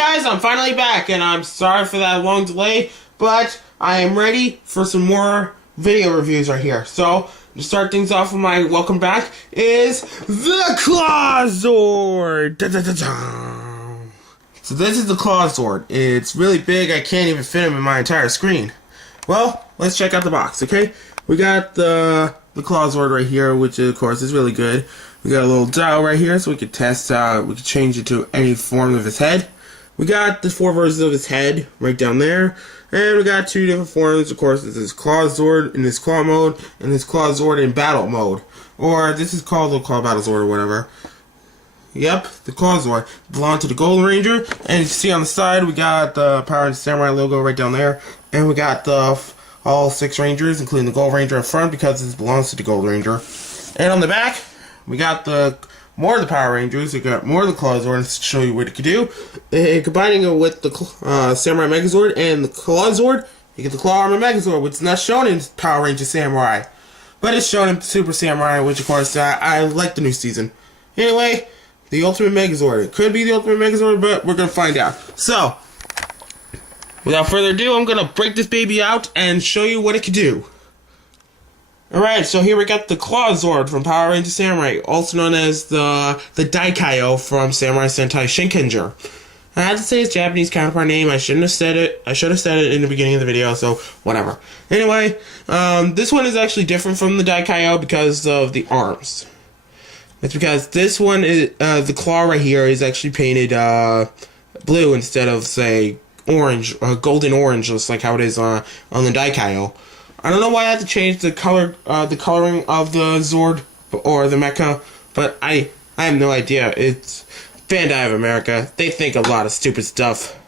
guys, I'm finally back, and I'm sorry for that long delay, but I am ready for some more video reviews right here. So, to start things off with my welcome back is the Claw Zord! So this is the Claw Zord. It's really big, I can't even fit him in my entire screen. Well, let's check out the box, okay? We got the Claw Zord right here, which of course is really good. We got a little dial right here, so we can test out, we can change it to any form of his head. We got the 4 versions of his head right down there. And we got 2 different forms, of course. This is Claw Zord in his claw mode, and this Claw Zord in battle mode. Or this is called the Claw Battle Zord or whatever. Yep, the Claw Zord belongs to the Golden Ranger. And you can see on the side, we got the Power Ranger Samurai logo right down there. And we got the all 6 Rangers, including the Gold Ranger in front, because this belongs to the Gold Ranger. And on the back, we got more of the Power Rangers. We got more of the Claw Zord to show you what it can do. And combining it with the Samurai Megazord and the Claw Zord, you get the Claw Armor Megazord, which is not shown in Power Ranger Samurai, but it's shown in Super Samurai, which of course I like the new season. Anyway, the Ultimate Megazord. It could be the Ultimate Megazord, but we're gonna find out. So, without further ado, I'm gonna break this baby out and show you what it can do. Alright, so here we got the Claw Zord from Power Ranger Samurai, also known as the Daikaio from Samurai Sentai Shinkenger. I had to say his Japanese counterpart name. I shouldn't have said it. I should have said it in the beginning of the video, so whatever. Anyway, this one is actually different from the Daikaio because of the arms. It's because this one is the claw right here is actually painted blue instead of, say, orange, golden orange, just like how it is on the Daikaio. I don't know why I had to change the color, the coloring of the Zord or the mecha, but I have no idea. It's Bandai of America. They think a lot of stupid stuff.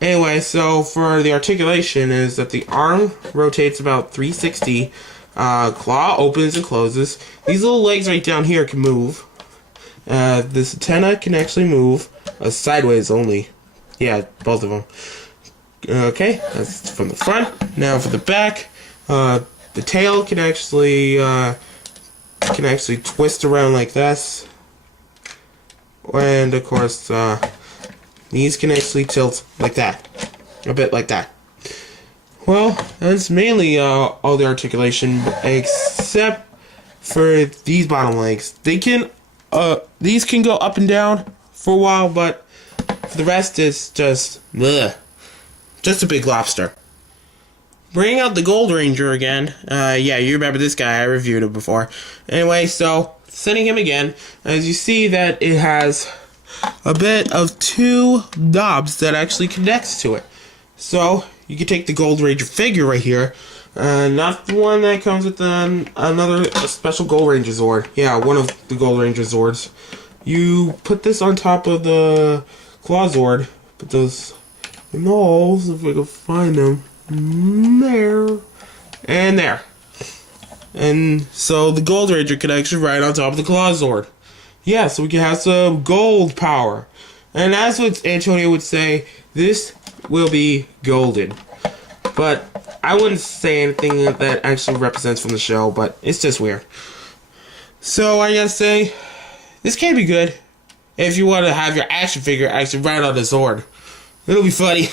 Anyway, so for the articulation is that the arm rotates about 360. Claw opens and closes. These little legs right down here can move. This antenna can actually move sideways only. Yeah, both of them. Okay, that's from the front. Now for the back. The tail can actually twist around like this, and of course these can actually tilt like that, a bit like that. Well, that's mainly all the articulation, except for these bottom legs. They can these can go up and down for a while, but for the rest it's just a big lobster. Bringing out the Gold Ranger again. Yeah, you remember this guy. I reviewed him before. Anyway, so, setting him again. As you see that it has a bit of 2 knobs that actually connects to it. So, you can take the Gold Ranger figure right here. Not the one that comes with another special Gold Ranger Zord. Yeah, one of the Gold Ranger Zords. You put this on top of the Claw Zord. Put those knobs, if we can find them. There and there, and so the Gold Ranger can actually ride on top of the Claw Zord. Yeah, so we can have some gold power, and as what Antonio would say, this will be golden. But I wouldn't say anything that actually represents from the show, but it's just weird. So I gotta say, this can be good if you want to have your action figure actually ride on the Zord. It'll be funny.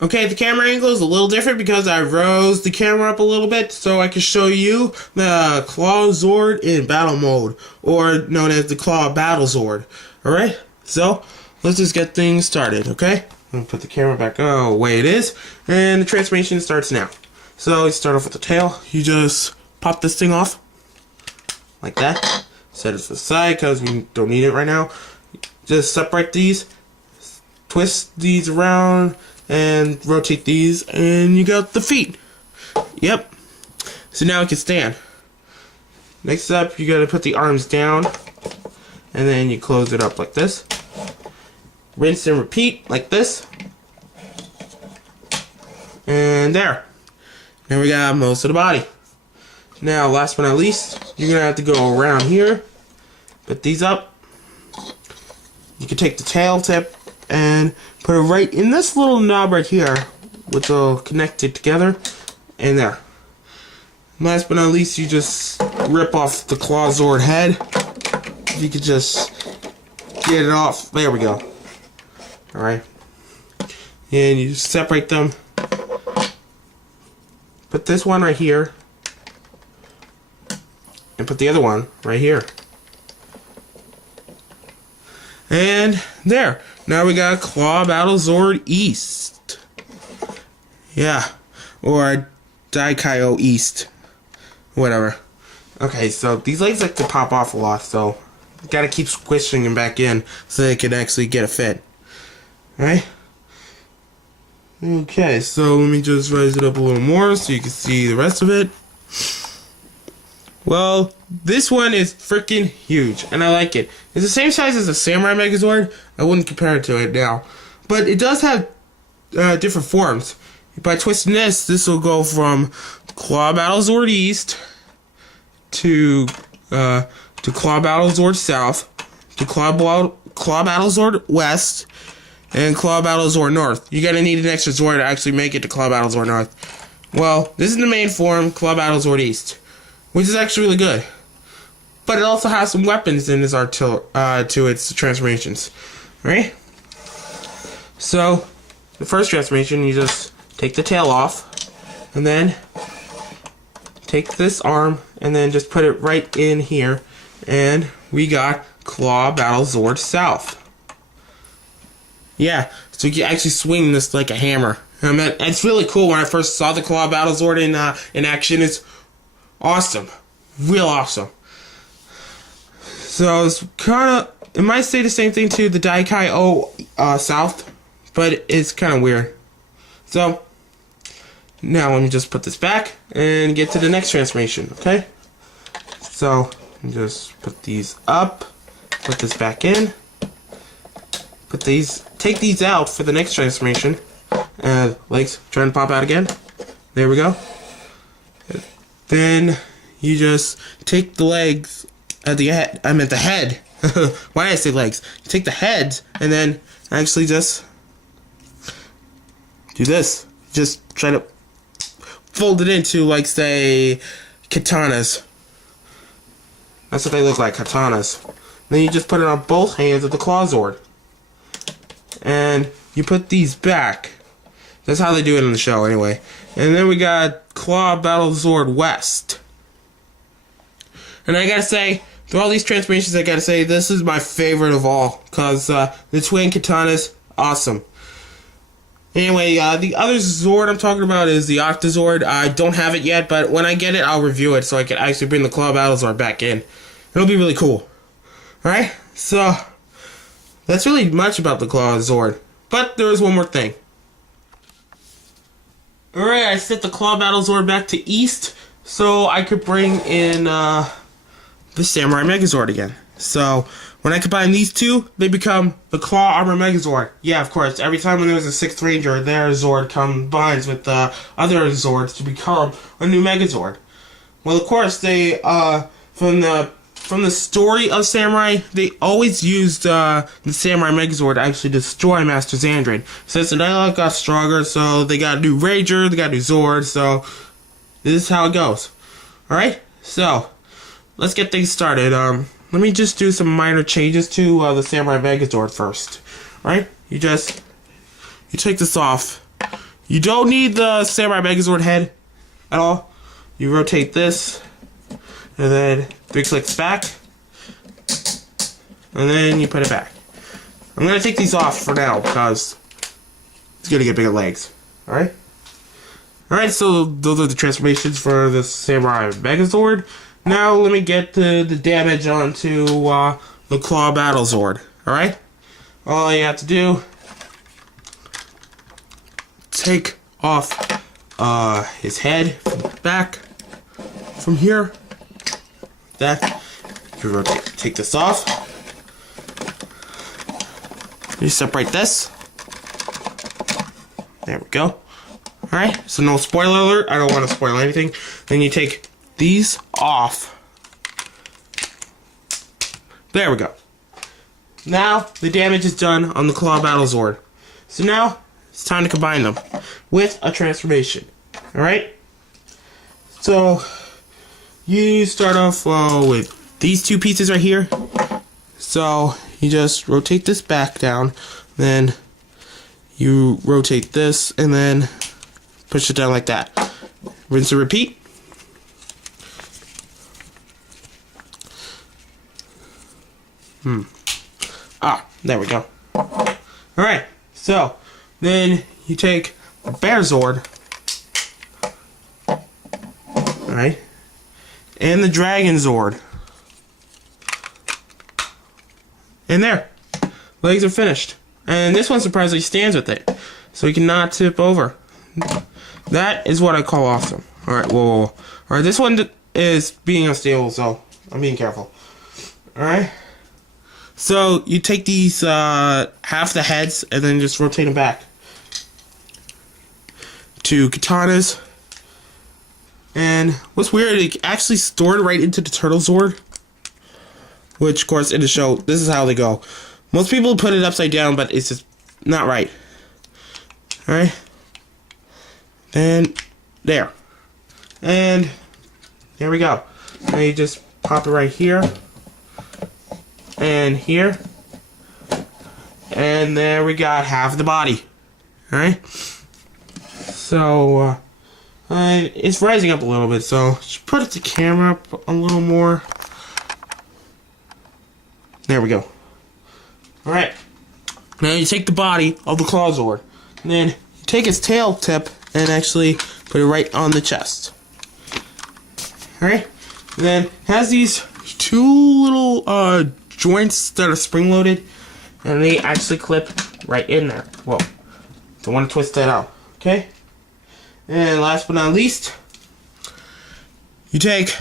Okay, the camera angle is a little different because I rose the camera up a little bit so I can show you the Claw Zord in battle mode, or known as the Claw Battle Zord. Alright, so let's just get things started, okay? I'm going to put the camera back the way it is, and the transformation starts now. So you start off with the tail. You just pop this thing off, like that. Set it to the side because we don't need it right now. Just separate these, twist these around, and rotate these, and you got the feet. Yep. So now it can stand. Next up, you gotta put the arms down, and then you close it up like this. Rinse and repeat like this. And there. Now we got most of the body. Now, last but not least, you're gonna have to go around here, put these up. You can take the tail tip and put it right in this little knob right here, which will connect it together, and there. Last but not least, you just rip off the Claw Zord head. You could just get it off. There we go. Alright. And you just separate them. Put this one right here. And put the other one right here. And there. Now we got Claw Zord East. Yeah. Or Daikaio East. Whatever. Okay, so these legs like to pop off a lot, so gotta keep squishing them back in so they can actually get a fit. Alright? Okay, so let me just raise it up a little more so you can see the rest of it. Well, this one is freaking huge, and I like it. It's the same size as the Samurai Megazord. I wouldn't compare it to it now. But it does have different forms. By twisting this will go from Claw Zord East to Claw Zord South, to Claw Zord West, and Claw Zord North. You're gonna need an extra Zord to actually make it to Claw Zord North. Well, this is the main form, Claw Zord East, which is actually really good. But it also has some weapons in its to its transformations. Right? So, the first transformation, you just take the tail off, and then take this arm, and then just put it right in here, and we got Claw Zord South. Yeah, so you can actually swing this like a hammer. I mean, it's really cool. When I first saw the Claw Zord in action, it's awesome, real awesome. So it's kind of, it might say the same thing to the Daikaio South, but it's kind of weird. So now let me just put this back and get to the next transformation. Okay. So just put these up, put this back in, put these, take these out for the next transformation. Legs trying to pop out again. There we go. Then you just take the legs at the head. I meant the head. Why did I say legs? You take the heads and then actually just do this. Just try to fold it into, like, say, katanas. That's what they look like, katanas. Then you just put it on both hands of the Claw Zord. And you put these back. That's how they do it in the show, anyway. And then we got Claw Zord West. And I gotta say, through all these transformations, I gotta say, this is my favorite of all. Because the twin katanas, awesome. Anyway, the other Zord I'm talking about is the Octazord. I don't have it yet, but when I get it, I'll review it so I can actually bring the Claw Zord back in. It'll be really cool. Alright? So, that's really much about the Claw Zord. But there is one more thing. Alright, I set the Claw Zord back to East so I could bring in the Samurai Megazord again. So, when I combine these two, they become the Claw Armor Megazord. Yeah, of course, every time when there's a 6th Ranger, their Zord combines with the other Zords to become a new Megazord. Well, of course, they, from the story of Samurai, they always used the Samurai Megazord to actually destroy Master Xandred. Since the dialogue got stronger, so they got a new Ranger, they got a new Zord, so this is how it goes. Alright? So, let's get things started. Let me just do some minor changes to the Samurai Megazord first. Alright? You take this off. You don't need the Samurai Megazord head at all. You rotate this, and then 3 clicks back, and then you put it back. I'm going to take these off for now because it's going to get bigger legs. Alright? Alright, so those are the transformations for the Samurai Megazord. Now let me get the damage onto the Claw Zord. Alright? All you have to do, take off his head from the back, from here. That. You take this off. You separate this. There we go. Alright, so no spoiler alert. I don't want to spoil anything. Then you take these off. There we go. Now the damage is done on the Claw Zord. So now it's time to combine them with a transformation. Alright? So you start off with these two pieces right here. So you just rotate this back down, then you rotate this, and then push it down like that. Rinse and repeat. There we go. Alright, so then you take the Megazord, alright, and the Dragon Zord. And there. Legs are finished. And this one surprisingly stands with it. So you cannot tip over. That is what I call awesome. Alright, whoa. Alright, this one is being unstable, so I'm being careful. Alright. So you take these half the heads and then just rotate them back to katanas. And what's weird, it actually stored right into the Turtle Zord, which of course in the show this is how they go. Most people put it upside down, but it's just not right. Alright. And there. And there we go. Now you just pop it right here. And here. And there we got half the body. Alright? So, it's rising up a little bit, so just put the camera up a little more. There we go. Alright. Now you take the body of the Claw Zord. And then you take its tail tip and actually put it right on the chest. Alright? And then it has these two little joints that are spring-loaded, and they actually clip right in there. Whoa. Don't want to twist that out. Okay? And last but not least, you take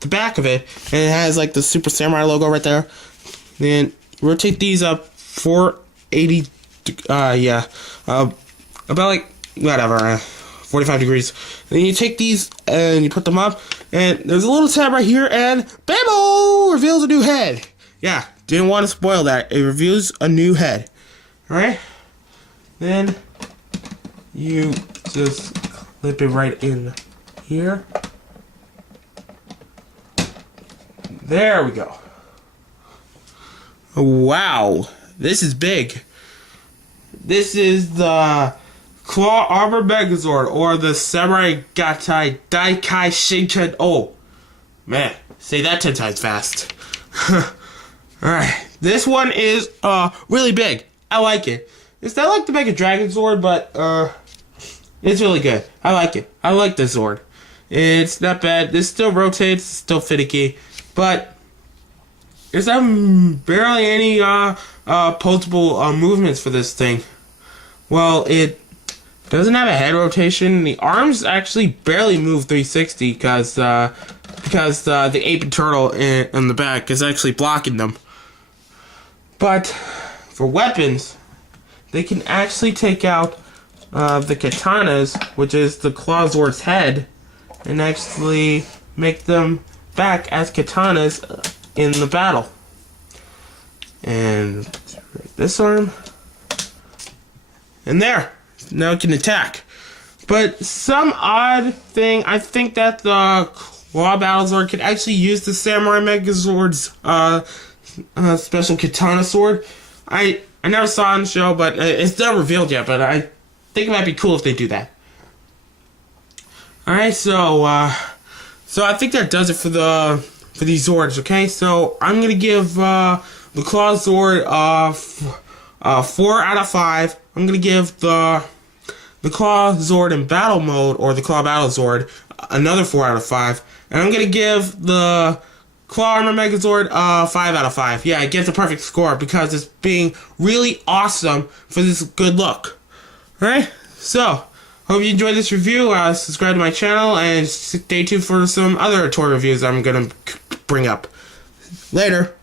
the back of it, and it has like the Super Samurai logo right there. Then rotate these up 480, about like, whatever, 45 degrees. Then you take these and you put them up, and there's a little tab right here, and bam-o! Reveals a new head. Yeah, didn't want to spoil that. It reveals a new head. Alright? Then you just clip it right in here. There we go. Wow, this is big. This is the Claw Armor Megazord, or the Samurai Gatai Daikai Shinken. Oh, man, say that 10 times fast. Alright, this one is really big. I like it. It's not like the Mega Dragon Zord, but it's really good. I like it. I like this Zord. It's not bad. This still rotates, still finicky, but there's barely any posable movements for this thing. Well, it doesn't have a head rotation. The arms actually barely move 360 because the ape and turtle in the back is actually blocking them. But for weapons, they can actually take out the katanas, which is the Claw Zord's head, and actually make them back as katanas in the battle. And this arm, and there, now it can attack. But some odd thing, I think that the Claw Zord could actually use the Samurai Megazord's special katana sword. I never saw it in the show, but it's not revealed yet, but I think it might be cool if they do that. Alright, so I think that does it for these Zords, okay? So I'm gonna give the Claw Zord 4 out of 5. I'm gonna give the Claw Zord in battle mode, or the Claw Battle Zord, another 4 out of 5. And I'm gonna give the Claw Armor Megazord 5 out of 5. Yeah, it gets a perfect score because it's being really awesome for this good look. Alright, so hope you enjoyed this review. Subscribe to my channel and stay tuned for some other toy reviews I'm gonna bring up. Later.